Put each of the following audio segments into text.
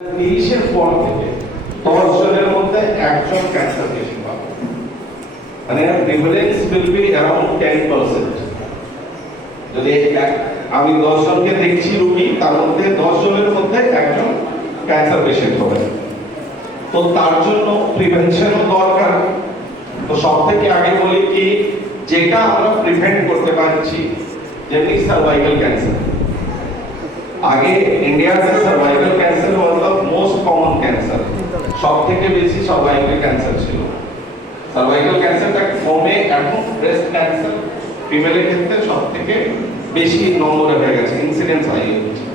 30-এর পর থেকে 10 জনের মধ্যে একজন ক্যান্সার পেশেন্ট পাবে, মানে প্রিভ্যালেন্স উইল বি अराउंड 10%। যদি আমি 10 জনকে দেখছি রোগী, তার মধ্যে 10 জনের মধ্যে একজন ক্যান্সার পেশেন্ট হবে। তো তার জন্য প্রিভেনশনও দরকার। তো সবথেকে আগে বলি কি, যেটা আমরা প্রিভেন্ট করতে পারছি, যেমনি সার্ভাইকাল ক্যান্সার। আগে ইন্ডিয়াতে cervical cancer was the most common cancer, সবথেকে বেশি সার্ভাইকাল ক্যান্সার ছিল। সার্ভাইকাল ক্যান্সারটা কমে এখন ব্রেস্ট ক্যান্সার ফিমেলের ক্ষেত্রে সবথেকে বেশি নম্বরে হয়ে গেছে, ইনসিডেন্স হাই হচ্ছে।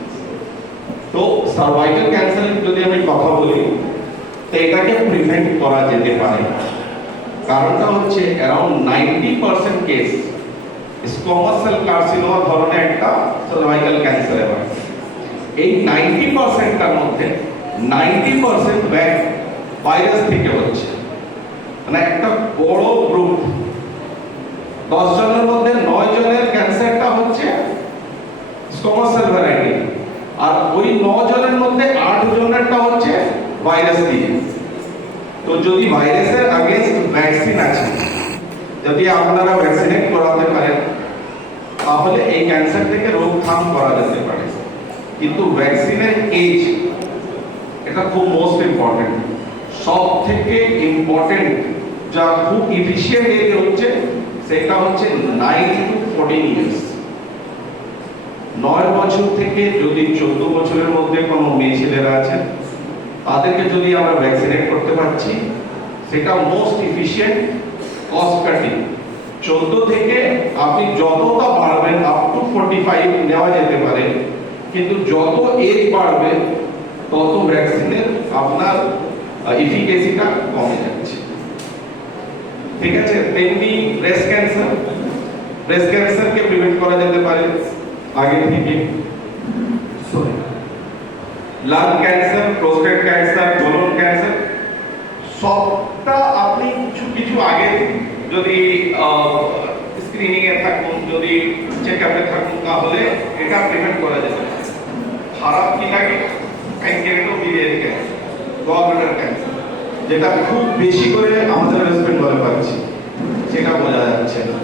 তো সার্ভাইকাল ক্যান্সারের যদি আমি কথা বলি, তো এটাকে প্রিভেন্ট করা যেতে পারে। কারণটা হচ্ছে around 90% case squamous cell carcinoma ধরনের একটা সার্ভাইকাল ক্যান্সার হয়। এই 90% টার মধ্যে 90% ভাইরাস থেকে হচ্ছে, মানে একটা বড় গ্রুপ। 10 জনের মধ্যে 9 জনের ক্যান্সারটা হচ্ছে স্কোয়ামাস সেল ভ্যারাইটি, আর ওই 9 জনের মধ্যে 8 জনেরটা হচ্ছে ভাইরাস দিয়ে। তো যদি ভাইরাসের अगेंस्ट ভ্যাকসিন আছে, যদি আপনারা ভ্যাকসিনেট করাতে পারেন, তাহলে এই ক্যান্সার থেকে রোগথাম করা যেতে পারে। কিন্তু ভ্যাকসিনের এজ, এটা খুব মোস্ট ইম্পর্টেন্ট। সব থেকে ইম্পর্টেন্ট যা খুব এফিশিয়েন্ট এজ হচ্ছে, সেটা হচ্ছে 9 to 14 ইয়ার্স। 9 বছর থেকে যদি 14 বছরের মধ্যে কোনো মেয়ে ছেলেরা আছে, তাদেরকে যদি আমরা ভ্যাকসিনেট করতে পারছি, সেটা মোস্ট এফিশিয়েন্ট, কস্ট কাটিং। 14 থেকে আপনি যতটা পারবেন আপ টু 45 নেওয়া যেতে পারে, কিন্তু যত এজ বাড়বে তত ভ্যাকসিনের আপনার এফিকেসিটা কমে যাচ্ছে। ঠিক আছে। তেমনি ব্রেস্ট ক্যান্সারকে প্রিভেন্ট করা যেতে পারে আগে থেকে। Lung cancer, prostate cancer, colon cancer, সবটা আপনি কিছু আগে যদি স্ক্রিনিং এ থাকুন, যদি চেকআপে থাকুন, তাহলে এটা প্রিভেন্ট করা যেতে পারে। খারাপ কি লাগে, প্যানক্রিয়াটোবিলিয়ারি ক্যান্সার, গলব্লাডার ক্যান্সার, যেটা খুব বেশি করে আমাদের ওয়েস্ট বেঙ্গলে পাচ্ছি, সেটা বোঝা যাচ্ছে না।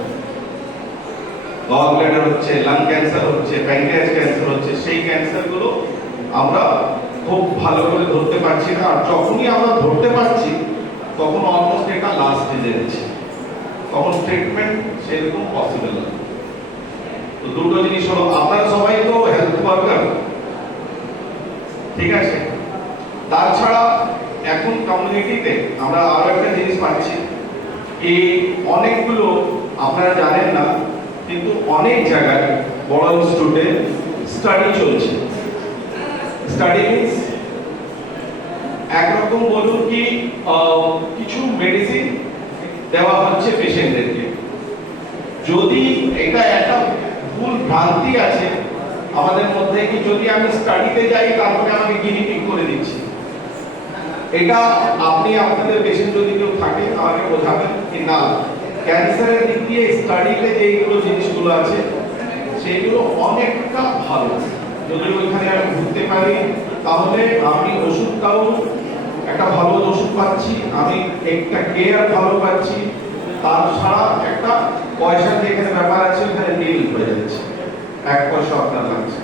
গলব্লাডার হচ্ছে, লাং ক্যান্সার হচ্ছে, প্যানক্রিয়াস ক্যান্সার হচ্ছে, সেই ক্যান্সারগুলো আমরা খুব ভালো করে ধরতে পারছি না। আর যখনই আমরা ধরতে পারছি, তখন অলমোস্ট এটা লাস্ট স্টেজে যাচ্ছে, তখন ট্রিটমেন্ট সেরকম পসিবল না। তো দুটো জিনিস হলো, আপনারা সবাই তো হেলথ ওয়ার্কার, ঠিক আছে। তাছাড়া এখন কমিউনিটিতে আমরা আরো একটা জিনিস পাচ্ছি, এই অনেকগুলো আপনারা জানেন না, কিন্তু অনেক জায়গায় বড় ইনস্টিটিউটে স্টাডি চলছে। স্টাডি মিন্স একরকম বলুন কি, কিছু মেডিসিন দেওয়া হচ্ছে পেশেন্টদেরকে। যদি এটা একটা ভুল ভ্রান্তি আছে আমাদের মধ্যে, কি যদি আমি স্টাডিতে যাই তারপরে আমাকে গিনি পিগ করে দিচ্ছি, এটা আপনি আপনাদের পেশেন্ট যদি কেউ থাকে আমাকে বোঝাবেন কি না, ক্যান্সারের দিক দিয়ে স্টাডিতে যেগুলো জিনিসগুলো আছে সেগুলো অনেকটা ভালো। যদি ওইখানে আমি ঘুরতে পারি, তাহলে আমি ওষুধটাও একটা ভালো ওষুধ পাচ্ছি, আমি একটা কেয়ার ভালো পাচ্ছি, তার ছাড়া একটা পয়সা যেখানে ব্যাপার আছে ওখানে নীল হয়ে যাচ্ছে, 1 পয়সা আপনার লাগছে।